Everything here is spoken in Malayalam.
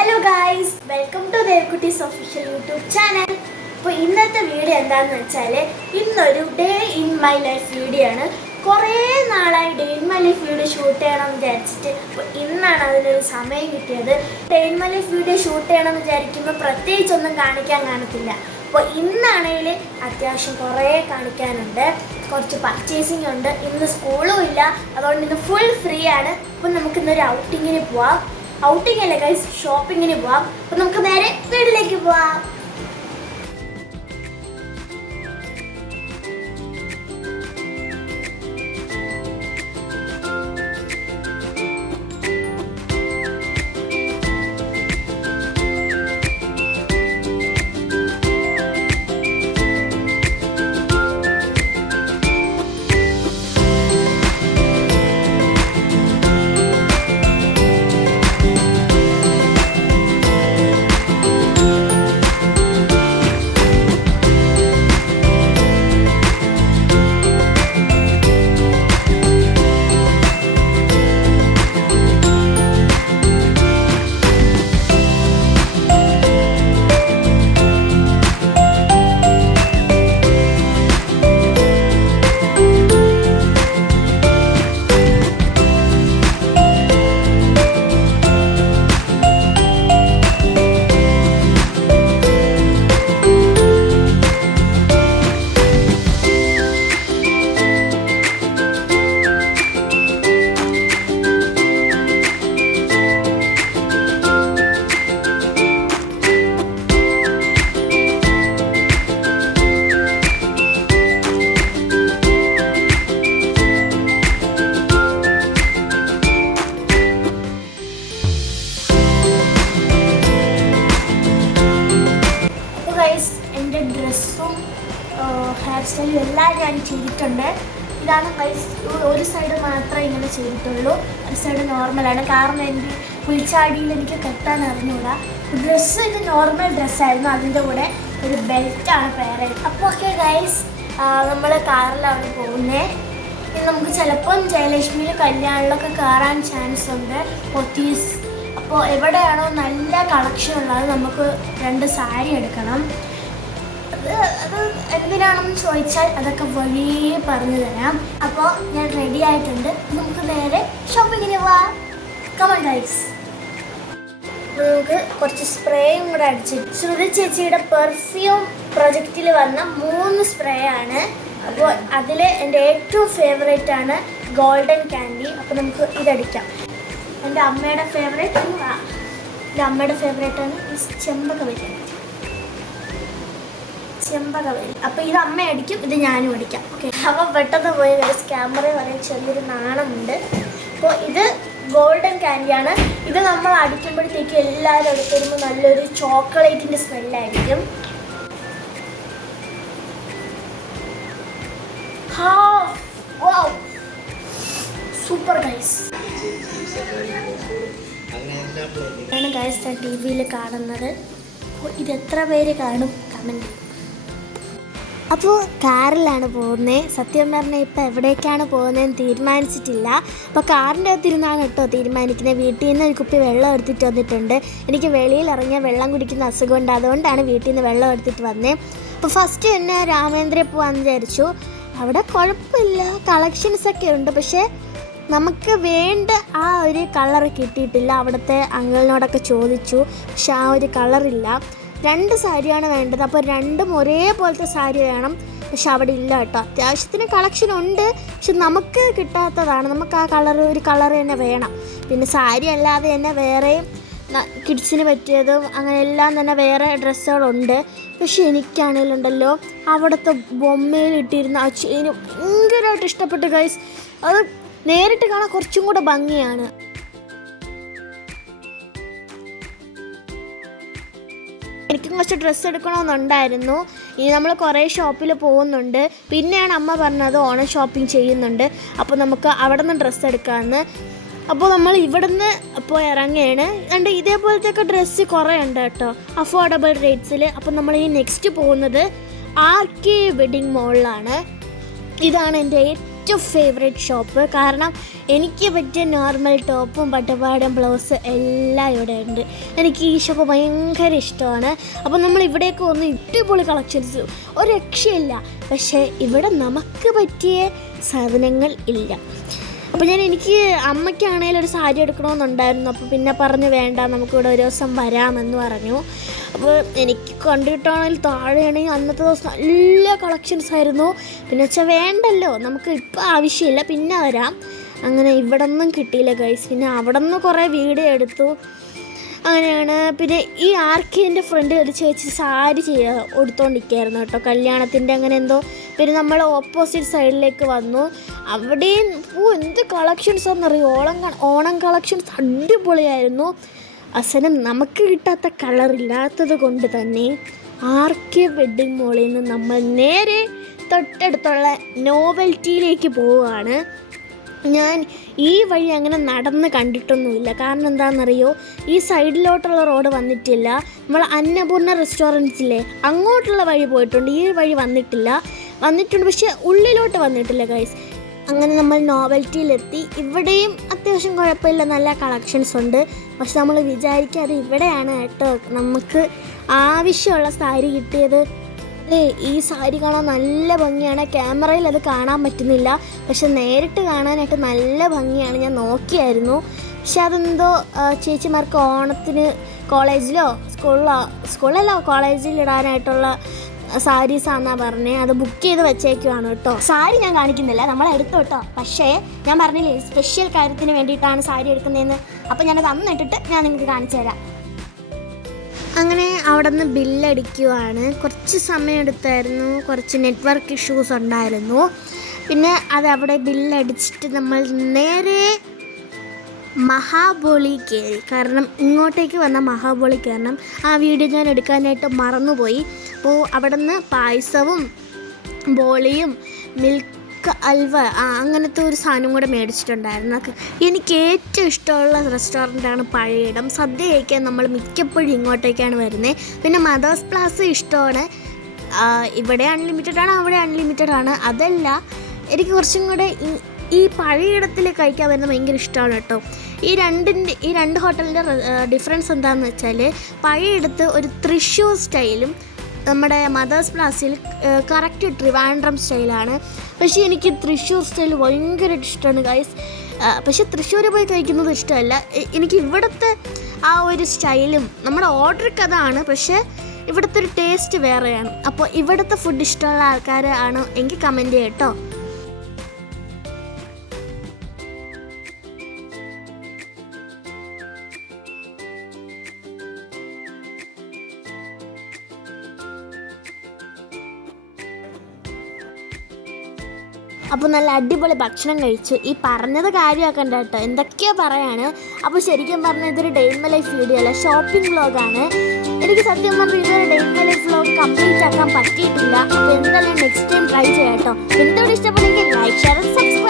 Hello guys, welcome to Devkuttys official YouTube channel. അപ്പോൾ ഇന്നത്തെ വീഡിയോ എന്താണെന്ന് വെച്ചാൽ ഇന്നൊരു day in my life video ആണ്. കുറേ നാളായി day in my life video shoot ചെയ്യണമെന്ന് വിചാരിച്ചിട്ട് അപ്പോൾ ഇന്നാണ് അതിനൊരു സമയം കിട്ടിയത്. Day in my life video shoot ചെയ്യണമെന്ന് വിചാരിക്കുമ്പോൾ പ്രത്യേകിച്ചൊന്നും കാണിക്കാൻ കാണത്തില്ല. അപ്പോൾ ഇന്നാണെങ്കിൽ അത്യാവശ്യം കുറേ കാണിക്കാനുണ്ട്, കുറച്ച് പർച്ചേസിങ് ഉണ്ട്. ഇന്ന് സ്കൂളും ഇല്ല, അതുകൊണ്ട് ഇന്ന് ഫുൾ ഫ്രീ ആണ്. അപ്പോൾ നമുക്കിന്നൊരു ഔട്ടിങ്ങിന് പോവാം. ഔട്ടിംഗ് അല്ലേ ഗൈസ്, ഷോപ്പിങ്ങിന് പോവാം. അപ്പോൾ നമുക്ക് നേരെ വീട്ടിലേക്ക് പോവാം. എൻ്റെ ഡ്രസ്സും ഹെയർ സ്റ്റൈലും എല്ലാം ഞാൻ ചെയ്തിട്ടുണ്ട്. ഇതാണ് ഗൈസ്, ഒരു സൈഡ് മാത്രമേ ഇങ്ങനെ ചെയ്തിട്ടുള്ളൂ, ഒരു സൈഡ് നോർമലാണ്. കാരണം എൻ്റെ പുളിച്ചാടിയിൽ എനിക്ക് കെട്ടാൻ അറിഞ്ഞൂടാ. ഡ്രസ്സ് ഇത് നോർമൽ ഡ്രസ്സായിരുന്നു, അതിൻ്റെ കൂടെ ഒരു ബെൽറ്റാണ് പേര്. അപ്പോൾ ഓക്കെ ഗൈസ്, നമ്മൾ കാറിലാണ് പോകുന്നത്. ഇനി നമുക്ക് ചിലപ്പം ജയലക്ഷ്മിയിൽ കല്യാണിലൊക്കെ കയറാൻ ചാൻസ് ഉണ്ട്, പൊത്തീസ്. അപ്പോൾ എവിടെയാണോ നല്ല കളക്ഷൻ ഉള്ളത് നമുക്ക് 2 സാരി എടുക്കണം. അത് എന്തിനാണെന്ന് ചോദിച്ചാൽ അതൊക്കെ വഴിയേ പറഞ്ഞു തരാം. അപ്പോൾ ഞാൻ റെഡി ആയിട്ടുണ്ട്, നമുക്ക് നേരെ ഷോപ്പിങ്ങിന് പോവാം. Come on guys. നമുക്ക് കുറച്ച് സ്പ്രേയും കൂടെ അടിച്ച്, ശ്രുതി ചേച്ചിയുടെ പെർഫ്യൂം പ്രൊജക്റ്റിൽ വന്ന 3 സ്പ്രേ ആണ്. അപ്പോൾ അതിൽ എൻ്റെ ഏറ്റവും ഫേവറേറ്റ് ആണ് ഗോൾഡൻ ക്യാൻഡി. അപ്പോൾ നമുക്ക് ഇതടിക്കാം. എൻ്റെ അമ്മയുടെ ഫേവറേറ്റ് ആണ് ചെമ്പകവല്ലി. അപ്പോൾ ഇത് അമ്മ അടിക്കും, ഇത് ഞാനും അടിക്കാം. ഓക്കെ, അപ്പോൾ പെട്ടെന്ന് പോയി ക്യാമറ പറയാൻ ചെറിയൊരു നാണമുണ്ട്. അപ്പോൾ ഇത് ഗോൾഡൻ ക്യാൻഡിയാണ്. ഇത് നമ്മൾ അടിക്കുമ്പോഴത്തേക്ക് എല്ലാവരും എടുത്തിരുമ്പോൾ നല്ലൊരു ചോക്ലേറ്റിൻ്റെ സ്മെല്ലായിരിക്കും. Super guys. ആണ് ഗൈസ് ഞാൻ ടി വിയിൽ കാണുന്നത്. അപ്പോൾ ഇത് എത്ര പേര് കാണും കമൻറ്റ്. അപ്പോൾ കാറിലാണ് പോകുന്നത്. സത്യം പറഞ്ഞാൽ ഇപ്പോൾ എവിടേക്കാണ് പോകുന്നതെന്ന് തീരുമാനിച്ചിട്ടില്ല. അപ്പോൾ കാറിൻ്റെ അകത്തിരുന്നാണ് കേട്ടോ തീരുമാനിക്കുന്നത്. വീട്ടിൽ നിന്ന് ഒരു കുപ്പി വെള്ളം എടുത്തിട്ട് വന്നിട്ടുണ്ട്. എനിക്ക് വെളിയിൽ ഇറങ്ങിയാൽ വെള്ളം കുടിക്കുന്ന അസുഖമുണ്ട്, അതുകൊണ്ടാണ് വീട്ടിൽ നിന്ന് വെള്ളം എടുത്തിട്ട് വന്നത്. അപ്പോൾ ഫസ്റ്റ് തന്നെ രാമേന്ദ്രയിൽ പോകാമെന്ന് വിചാരിച്ചു. അവിടെ കുഴപ്പമില്ല, കളക്ഷൻസൊക്കെ ഉണ്ട്, പക്ഷേ നമുക്ക് വേണ്ട ആ ഒരു കളർ കിട്ടിയിട്ടില്ല. അവിടുത്തെ അങ്കിളിനോടൊക്കെ ചോദിച്ചു, പക്ഷെ ആ ഒരു കളറില്ല. 2 സാരിയാണ് വേണ്ടത്. അപ്പോൾ 2ഉം ഒരേപോലത്തെ സാരി വേണം, പക്ഷെ അവിടെ ഇല്ല കേട്ടോ. അത്യാവശ്യത്തിന് കളക്ഷൻ ഉണ്ട്, പക്ഷെ നമുക്ക് കിട്ടാത്തതാണ്. നമുക്ക് ആ ഒരു കളർ തന്നെ വേണം. പിന്നെ സാരി അല്ലാതെ തന്നെ വേറെ കിഡ്സിന് പറ്റിയതും അങ്ങനെ എല്ലാം തന്നെ വേറെ ഡ്രസ്സുകളുണ്ട്. പക്ഷെ എനിക്കാണെങ്കിലുണ്ടല്ലോ അവിടുത്തെ ബൊമ്മയിൽ ഇട്ടിരുന്ന ആ ചെയിന് ഭയങ്കരമായിട്ട് ഇഷ്ടപ്പെട്ടു ഗൈസ്. അത് നേരിട്ട് കാണാൻ കുറച്ചും കൂടെ ഭംഗിയാണ്. എനിക്കും കുറച്ച് ഡ്രസ്സ് എടുക്കണമെന്നുണ്ടായിരുന്നു. ഇനി നമ്മൾ കുറേ ഷോപ്പിൽ പോകുന്നുണ്ട്. പിന്നെയാണ് അമ്മ പറഞ്ഞത് ഓണം ഷോപ്പിംഗ് ചെയ്യുന്നുണ്ട്, അപ്പോൾ നമുക്ക് അവിടെ നിന്ന് ഡ്രസ്സ് എടുക്കാമെന്ന്. അപ്പോൾ നമ്മൾ ഇവിടുന്ന് പോയി ഇറങ്ങുകയാണ്. അതുകൊണ്ട് ഇതേപോലത്തെയൊക്കെ ഡ്രസ്സ് കുറേ ഉണ്ട് കേട്ടോ, അഫോർഡബിൾ റേറ്റ്സിൽ. അപ്പോൾ നമ്മൾ ഈ നെക്സ്റ്റ് പോകുന്നത് RK വെഡിങ് മോളിലാണ്. ഇതാണ് എൻ്റെ ഏറ്റവും ഫേവറേറ്റ് ഷോപ്പ്. കാരണം എനിക്ക് പറ്റിയ നോർമൽ ടോപ്പും പട്ടുപാടും ബ്ലൗസ് എല്ലാം ഇവിടെ ഉണ്ട്. എനിക്ക് ഈ ഷോപ്പ് ഭയങ്കര ഇഷ്ടമാണ്. അപ്പോൾ നമ്മൾ ഇവിടേക്ക് വന്ന് ഇട്ടുപൊളി കളക്ഷൻസ് ഒരു രക്ഷയില്ല. പക്ഷേ ഇവിടെ നമുക്ക് പറ്റിയ സാധനങ്ങൾ ഇല്ല. അപ്പോൾ എനിക്ക് അമ്മയ്ക്കാണെങ്കിലും ഒരു സാരി എടുക്കണമെന്നുണ്ടായിരുന്നു. അപ്പോൾ പിന്നെ പറഞ്ഞു വേണ്ട, നമുക്കിവിടെ ഒരു ദിവസം വരാമെന്ന് പറഞ്ഞു. അപ്പോൾ എനിക്ക് കണ്ടിട്ടാണെങ്കിൽ താഴെയാണെങ്കിൽ അന്നത്തെ ദിവസം നല്ല കളക്ഷൻസ് ആയിരുന്നു. പിന്നെ വെച്ചാൽ വേണ്ടല്ലോ, നമുക്ക് ഇപ്പോൾ ആവശ്യമില്ല, പിന്നെ വരാം. അങ്ങനെ ഇവിടെ ഒന്നും കിട്ടിയില്ല ഗൈസ്. പിന്നെ അവിടെ നിന്ന് കുറേ വീഡിയോ എടുത്തു. അങ്ങനെയാണ്. പിന്നെ ഈ ആർക്കേൻ്റെ ഫ്രണ്ട് ഒരു ചേച്ചി സാരി കൊടുത്തോണ്ടിരിക്കുകയായിരുന്നു കേട്ടോ, കല്യാണത്തിൻ്റെ അങ്ങനെ എന്തോ. പിന്നെ നമ്മൾ ഓപ്പോസിറ്റ് സൈഡിലേക്ക് വന്നു. അവിടെയും എന്ത് കളക്ഷൻസാണെന്നറിയോ, ഓണം കളക്ഷൻസ് അടിപൊളിയായിരുന്നു. അവസാനം നമുക്ക് കിട്ടാത്ത കളറില്ലാത്തത് കൊണ്ട് തന്നെ ആർക്കെ വെഡ്ഡിങ് മോളിൽ നിന്ന് നമ്മൾ നേരെ തൊട്ടടുത്തുള്ള നോവൽറ്റിയിലേക്ക് പോവുകയാണ്. ഞാൻ ഈ വഴി അങ്ങനെ നടന്ന് കണ്ടിട്ടൊന്നുമില്ല. കാരണം എന്താണെന്നറിയോ, ഈ സൈഡിലോട്ടുള്ള റോഡ് വന്നിട്ടില്ല. നമ്മൾ അന്നപൂർണ്ണ റെസ്റ്റോറൻറ്റ്സിലെ അങ്ങോട്ടുള്ള വഴി പോയിട്ടുണ്ട്, ഈ വഴി വന്നിട്ടുണ്ട് പക്ഷേ ഉള്ളിലോട്ട് വന്നിട്ടില്ല ഗൈസ്. അങ്ങനെ നമ്മൾ നോവൽറ്റിയിലെത്തി. ഇവിടെയും അത്യാവശ്യം കുഴപ്പമില്ല, നല്ല കളക്ഷൻസ് ഉണ്ട്. പക്ഷെ നമ്മൾ വിചാരിക്കാതെ ഇവിടെയാണ് കേട്ടോ നമുക്ക് ആവശ്യമുള്ള സാരി കിട്ടിയത്. ഈ സാരി കാണാൻ നല്ല ഭംഗിയാണ്. ക്യാമറയിൽ അത് കാണാൻ പറ്റുന്നില്ല, പക്ഷെ നേരിട്ട് കാണാനായിട്ട് നല്ല ഭംഗിയാണ്. ഞാൻ നോക്കിയായിരുന്നു. പക്ഷെ അതെന്തോ ചേച്ചിമാർക്ക് ഓണത്തിന് കോളേജിലോ സ്കൂളിലോ കോളേജിലിടാനായിട്ടുള്ള സാരീസാണെന്നാണ് പറഞ്ഞത്. അത് ബുക്ക് ചെയ്ത് വെച്ചേക്കുവാണ് കേട്ടോ. സാരി ഞാൻ കാണിക്കുന്നില്ല, നമ്മളെടുത്തു കേട്ടോ. പക്ഷേ ഞാൻ പറഞ്ഞില്ലേ സ്പെഷ്യൽ കാര്യത്തിന് വേണ്ടിയിട്ടാണ് സാരി എടുക്കുന്നതെന്ന്. അപ്പോൾ ഞാനത് അന്നിട്ടിട്ട് ഞാൻ നിങ്ങൾക്ക് കാണിച്ചു തരാം. അങ്ങനെ അവിടെ നിന്ന് ബില്ലടിക്കുവാണ്. കുറച്ച് സമയം എടുത്തായിരുന്നു, കുറച്ച് നെറ്റ്വർക്ക് ഇഷ്യൂസ് ഉണ്ടായിരുന്നു. പിന്നെ അതവിടെ ബില്ലടിച്ചിട്ട് നമ്മൾ നേരെ മഹാബലി കയറി. കാരണം ഇങ്ങോട്ടേക്ക് വന്ന മഹാബലി കയറണം. ആ വീഡിയോ ഞാൻ എടുക്കാനായിട്ട് മറന്നുപോയി. അപ്പോൾ അവിടെ നിന്ന് പായസവും ബോളിയും മിൽക്ക് അൽവ അങ്ങനത്തെ ഒരു സാധനം കൂടെ മേടിച്ചിട്ടുണ്ടായിരുന്നു. എനിക്ക് ഏറ്റവും ഇഷ്ടമുള്ള റെസ്റ്റോറൻറ്റാണ് പഴയിടം. സദ്യ കഴിക്കാൻ നമ്മൾ മിക്കപ്പോഴും ഇങ്ങോട്ടേക്കാണ് വരുന്നത്. പിന്നെ മദേഴ്സ് പ്ലാസ ഇഷ്ടമാണ്. ഇവിടെ അൺലിമിറ്റഡ് ആണ്, അവിടെ അൺലിമിറ്റഡ് ആണ്. അതല്ല, എനിക്ക് കുറച്ചും കൂടെ ഈ പഴയിടത്തിൽ കഴിക്കാൻ വരുന്നത് ഭയങ്കര ഇഷ്ടമാണ് കേട്ടോ. ഈ രണ്ട് ഹോട്ടലിൻ്റെ ഡിഫറൻസ് എന്താണെന്ന് വെച്ചാൽ, പഴയിടത്ത് ഒരു തൃശ്ശൂർ സ്റ്റൈലും നമ്മുടെ മദേഴ്സ് പ്ലാസയിൽ കറക്റ്റ് ട്രിവാൻഡ്രം സ്റ്റൈലാണ്. പക്ഷേ എനിക്ക് തൃശ്ശൂർ സ്റ്റൈൽ ഭയങ്കര ഇഷ്ടമാണ് ഗൈസ്. പക്ഷേ തൃശ്ശൂർ പോയി കഴിക്കുന്നത് ഇഷ്ടമല്ല. എനിക്ക് ഇവിടുത്തെ ആ ഒരു സ്റ്റൈലും നമ്മുടെ ഓർഡർക്ക് അതാണ്, പക്ഷേ ഇവിടുത്തെ ഒരു ടേസ്റ്റ് വേറെയാണ്. അപ്പോൾ ഇവിടുത്തെ ഫുഡ് ഇഷ്ടമുള്ള ആൾക്കാരാണ് എങ്കിൽ കമൻറ്റ് ചെയ്യാം കേട്ടോ. അപ്പോൾ നല്ല അടിപൊളി ഭക്ഷണം കഴിച്ചു. ഈ പറഞ്ഞത് കാര്യമാക്കണ്ട കേട്ടോ, എന്തൊക്കെയോ പറയാണ്. അപ്പോൾ ശരിക്കും പറഞ്ഞാൽ ഇതൊരു day in my life video അല്ല, ഷോപ്പിംഗ് വ്ളോഗാണ്. എനിക്ക് സത്യം പറഞ്ഞാൽ ഇതൊരു day in my life vlog complete ആക്കാൻ പറ്റിയിട്ടില്ല. അപ്പോൾ എന്തായാലും നെക്സ്റ്റ് ടൈം ട്രൈ ചെയ്യാം കേട്ടോ. എന്തുകൊണ്ട് ഇഷ്ടപ്പെടുമെങ്കിൽ ലൈക്ക്, ഷെയർ, സബ്സ്ക്രൈബ്.